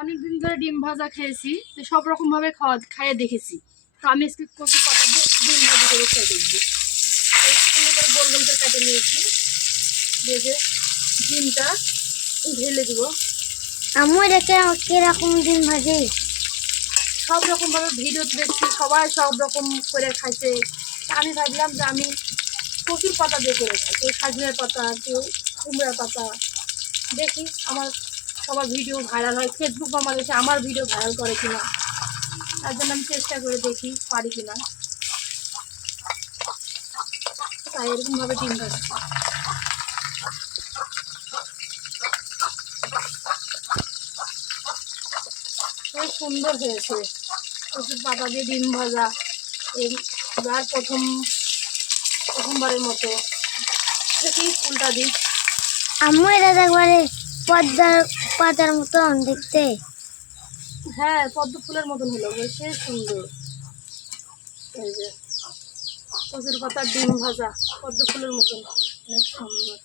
অনেকদিন ধরে ডিম ভাজা খেয়েছি, তো সব রকম ভাবে খাইয়ে দেখেছি। তো আমি আজকে কচুর পাতা দিয়ে ডিম ভাজি করে খেয়ে দেখবো। সুন্দর করে গোল গোল করে কেটে নিয়েছি, দিয়ে যে ডিমটা ঢেলে দিব। আম্মু এটা কিরকম ডিম ভাজি? সব রকম ভাবে ভিডিও দেখছি, সবাই সব রকম করে খাইছে। আমি ভাবলাম যে আমি কচুর পাতা দিয়ে করে খাই, কেউ সাজনের পাতা, কেউ কুমড়ার পাতা। দেখি আমার সবার ভিডিও ভাইরাল হয়, ফেসবুক বাংলাদেশে আমার ভিডিও ভাইরাল করে কিনা, তার জন্য আমি চেষ্টা করে দেখি পারি কিনা। তাই এরকমভাবে ডিম ভাজছি। খুব সুন্দর হয়েছে কচুর পাতা দিয়ে ডিম ভাজা, এবার প্রথমবারের মতো। দেখি ফুলটা দিই। আম্মু এটা একবারে পদ্মার পাতার মতন দেখতে। হ্যাঁ, পদ্ম ফুলের মতন হলো, বেশ সুন্দর। এই যে কচুর পাতার ডিম ভাজা পদ্ম ফুলের মতন, অনেক সুন্দর।